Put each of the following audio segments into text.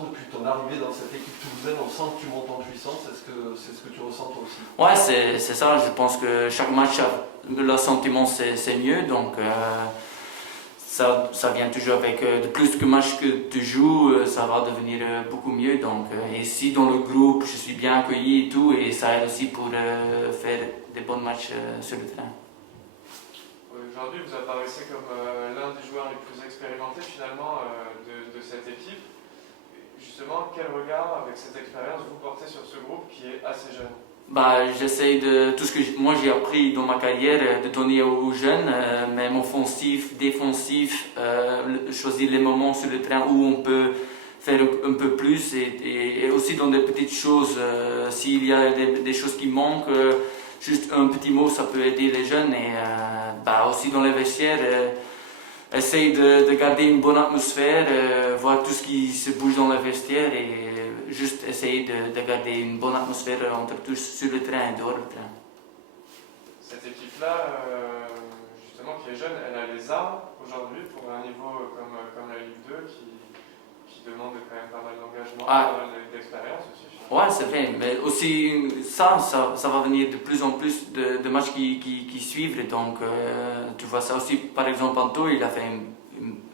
sens depuis ton arrivée dans cette équipe toulousaine? On sent que tu montes en puissance. Est-ce que c'est ce que tu ressens toi aussi? Ouais, c'est ça. Je pense que chaque match, le sentiment c'est mieux. Donc ça vient toujours avec de plus que match que tu joues, ça va devenir beaucoup mieux. Donc ici dans le groupe, je suis bien accueilli et tout, et ça aide aussi pour faire des bons matchs sur le terrain. Aujourd'hui, vous apparaissez comme l'un des joueurs les plus expérimentés finalement de cette équipe. Justement, quel regard, avec cette expérience, vous portez sur ce groupe qui est assez jeune? Bah, j'essaie de tout ce que moi j'ai appris dans ma carrière de donner aux jeunes, même offensif, défensif, choisir les moments sur le terrain où on peut faire un peu plus et aussi dans des petites choses. S'il y a des choses qui manquent, juste un petit mot ça peut aider les jeunes et bah, aussi dans les vestiaires. Essaye de garder une bonne atmosphère, voir tout ce qui se bouge dans le vestiaire et juste essayer de garder une bonne atmosphère entre tous sur le terrain et dehors du terrain. Cette équipe-là, justement, qui est jeune, elle a les armes aujourd'hui pour un niveau comme la Ligue 2 qui demande quand même pas mal d'engagement, pas mal d'expérience aussi. Ouais, c'est vrai, mais aussi ça va venir de plus en plus de matchs qui suivent. Donc, tu vois ça aussi, par exemple, Anto, il a fait un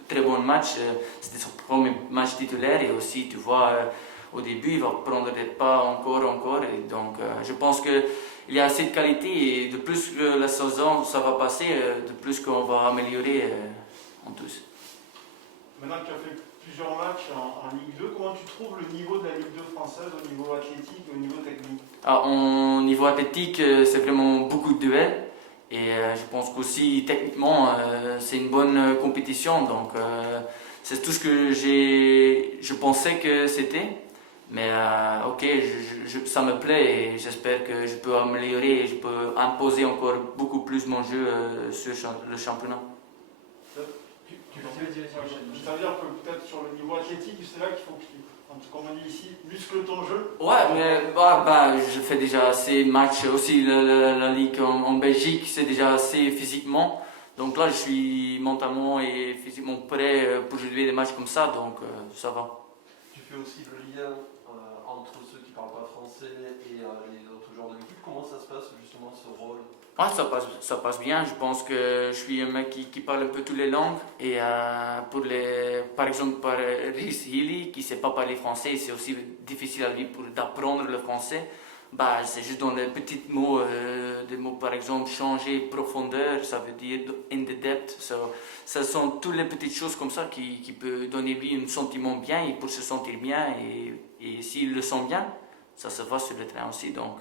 très bon match. C'était son premier match titulaire et aussi, tu vois, au début, il va prendre des pas encore. Et donc, je pense qu'il y a assez de qualité et de plus que la saison ça va passer, de plus qu'on va améliorer en tous. Maintenant que tu as fait plusieurs matchs en Ligue 2, comment tu trouves le niveau de la Ligue 2 française au niveau athlétique et au niveau technique? Au niveau athlétique, c'est vraiment beaucoup de duels. Et je pense qu'aussi techniquement, c'est une bonne compétition. Donc c'est tout ce que je pensais que c'était. Mais ok, ça me plaît et j'espère que je peux améliorer et je peux imposer encore beaucoup plus mon jeu sur le championnat. Ça veut dire que peut-être sur le niveau athlétique, c'est là qu'il faut que tu, comme on dit ici, muscle ton jeu. Ouais, mais je fais déjà assez de matchs. Aussi, la Ligue en Belgique, c'est déjà assez physiquement. Donc là, je suis mentalement et physiquement prêt pour jouer des matchs comme ça. Donc ça va. Tu fais aussi le lien entre ceux qui ne parlent pas français et les autres joueurs de l'équipe. Comment ça se passe justement ce rôle? Ouais, ça passe bien. Je pense que je suis un mec qui parle un peu toutes les langues. Et par exemple, par Rhys Healy, qui ne sait pas parler français, c'est aussi difficile à lui d'apprendre le français. Bah, c'est juste dans les petits mots, des mots par exemple changer, profondeur, ça veut dire in the depth. Ce sont toutes les petites choses comme ça qui peuvent donner lui un sentiment bien et pour se sentir bien. Et s'il le sent bien, ça se voit sur le terrain aussi. Donc,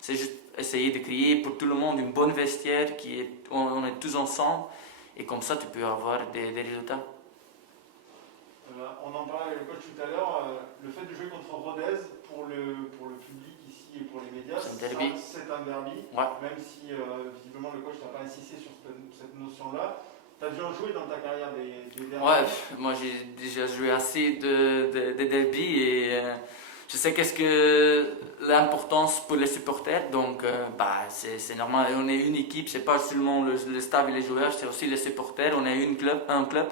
c'est juste essayer de créer pour tout le monde une bonne vestiaire, on est tous ensemble et comme ça tu peux avoir des résultats. On en parlait avec le coach tout à l'heure, le fait de jouer contre Rodez pour le public ici et pour les médias, c'est un derby. Ouais. Même si visiblement le coach n'a pas insisté sur cette notion-là. Tu as déjà joué dans ta carrière des derbys? Ouais, moi j'ai déjà joué assez de derbys et je sais qu'est-ce que l'importance pour les supporters, donc c'est normal. On est une équipe, c'est pas seulement le staff et les joueurs, c'est aussi les supporters. On est un club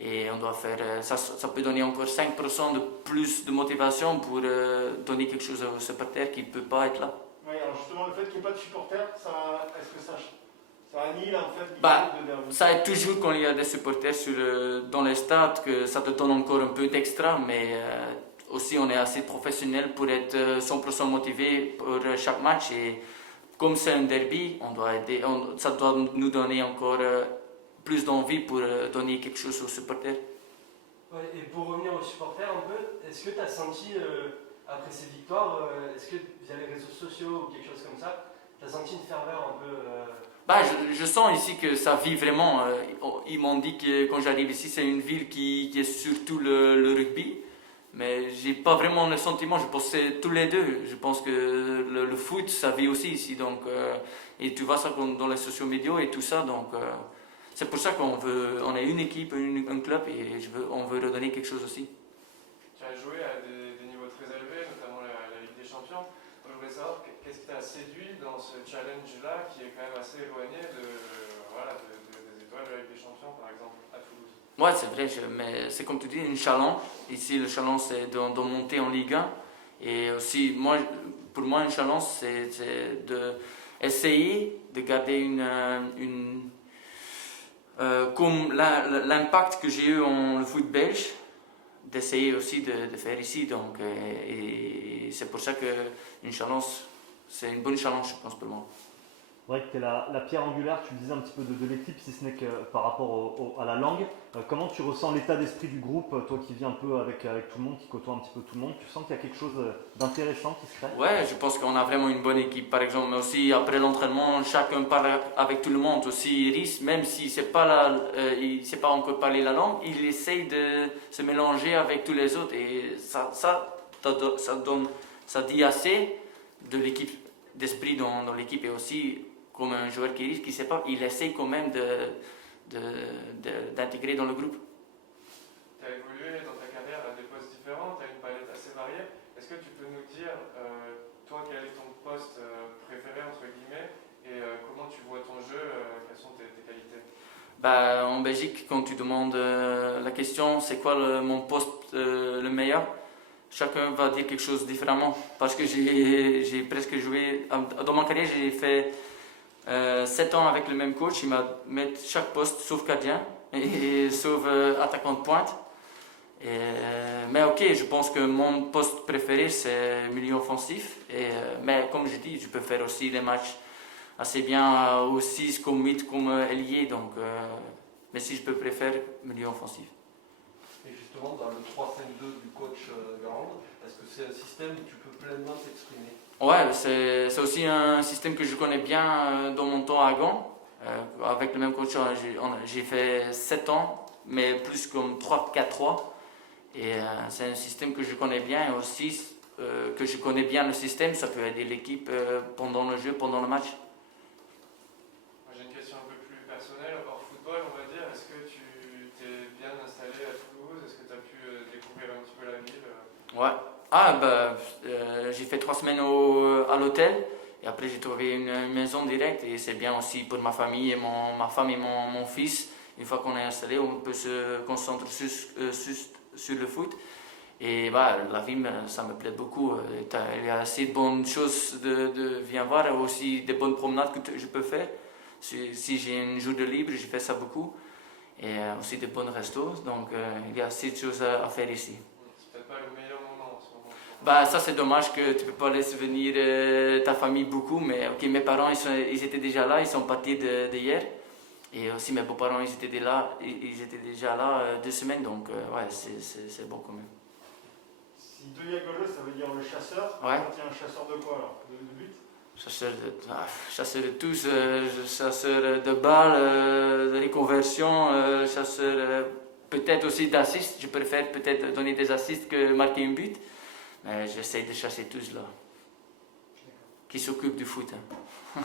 et on doit faire ça peut donner encore 5% de plus de motivation pour donner quelque chose aux supporters qui ne peuvent pas être là. Oui, alors justement le fait qu'il n'y ait pas de supporters, est-ce que ça annule en fait l'idée de derby? Ça aide toujours quand il y a des supporters dans les stades, que ça te donne encore un peu d'extra, mais aussi on est assez professionnel pour être 100% motivé pour chaque match et comme c'est un derby, ça doit nous donner encore plus d'envie pour donner quelque chose aux supporters. Ouais, et pour revenir aux supporters un peu, est-ce que tu as senti après ces victoires, est-ce que via les réseaux sociaux ou quelque chose comme ça, tu as senti une ferveur un peu je sens ici que ça vit vraiment. Ils m'ont dit que quand j'arrive ici, c'est une ville qui est surtout le rugby. Mais j'ai pas vraiment le sentiment, je pense que c'est tous les deux. Je pense que le foot, ça vit aussi ici. Donc, et tu vois ça dans les sociaux médias et tout ça. Donc, c'est pour ça on est une équipe, un club et on veut redonner quelque chose aussi. Tu as joué à des niveaux très élevés, notamment la Ligue des Champions. Donc, je voulais savoir qu'est-ce qui t'a séduit dans ce challenge-là qui est quand même assez éloigné des étoiles de la Ligue des Champions, par exemple, à Toulouse. Ouais, c'est vrai, mais c'est comme tu dis, une challenge. Ici, le challenge, c'est de monter en Ligue 1. Et aussi, pour moi, une challenge, c'est d'essayer de garder comme l'impact que j'ai eu en le foot belge, d'essayer aussi de faire ici. Donc, et c'est pour ça qu'une challenge, c'est une bonne challenge, je pense, pour moi. C'est vrai que tu es la pierre angulaire, tu le disais un petit peu de l'équipe, si ce n'est que par rapport à la langue. Comment tu ressens l'état d'esprit du groupe, toi qui vis un peu avec tout le monde, qui côtoie un petit peu tout le monde, tu sens qu'il y a quelque chose d'intéressant qui se crée? Ouais, je pense qu'on a vraiment une bonne équipe. Par exemple, mais aussi après l'entraînement, chacun parle avec tout le monde. Aussi, Iris, même si c'est pas il ne sait pas encore parler la langue, il essaye de se mélanger avec tous les autres. Et ça dit assez de l'équipe, d'esprit dans l'équipe. Et aussi, comme un joueur qui ne sait pas, il essaye quand même d'intégrer dans le groupe. Tu as évolué dans ta carrière à des postes différents, tu as une palette assez variée. Est-ce que tu peux nous dire, toi, quel est ton poste préféré, entre guillemets, et comment tu vois ton jeu, quelles sont tes qualités? Bah, en Belgique, quand tu demandes la question, c'est quoi mon poste le meilleur, chacun va dire quelque chose différemment. Parce que j'ai presque joué, dans ma carrière, j'ai fait 7 ans avec le même coach. Il m'a mis chaque poste, sauf gardien, et sauf attaquant de pointe. Mais ok, je pense que mon poste préféré, c'est milieu offensif. Mais comme je dis, je peux faire aussi les matchs assez bien au 6 comme 8 comme ailier. Donc, mais si je peux préférer milieu offensif. Et justement, dans le 3-5-2 du coach Garand, est-ce que c'est un système où tu peux pleinement t'exprimer? Ouais, c'est aussi un système que je connais bien dans mon temps à Gand. Avec le même coach, j'ai fait 7 ans, mais plus comme 3-4-3. Et c'est un système que je connais bien et aussi que je connais bien le système, ça peut aider l'équipe pendant le jeu, pendant le match. J'ai une question un peu plus personnelle, hors football, on va dire. Est-ce que tu t'es bien installé à Toulouse? Est-ce que tu as pu découvrir un petit peu la ville? Ouais. J'ai fait 3 semaines à l'hôtel et après j'ai trouvé une maison directe et c'est bien aussi pour ma famille et ma femme et mon fils. Une fois qu'on est installé, on peut se concentrer sur le foot. Et la ville, ça me plaît beaucoup. Il y a assez de bonnes choses de viens voir, aussi des bonnes promenades que je peux faire. Si j'ai un jour de libre, je fais ça beaucoup. Et aussi des bons restos. Donc il y a assez de choses à faire ici. C'est peut-être pas le meilleur moment en ce moment. Ça c'est dommage que tu ne peux pas laisser venir ta famille beaucoup. Mais ok, mes parents ils étaient déjà là, ils sont partis d'hier. Et aussi mes beaux-parents ils étaient déjà là 2 semaines. Donc ouais, c'est bon quand même. Si Deuil-Agoleux, ça veut dire le chasseur, Ouais. tu es un chasseur de quoi alors? De but? Chasseur de tous, chasseur de balles, de reconversion, chasseur peut-être aussi d'assists. Je préfère peut-être donner des assists que marquer un but. Mais j'essaie de chasser tous là, qui s'occupent du foot. Hein.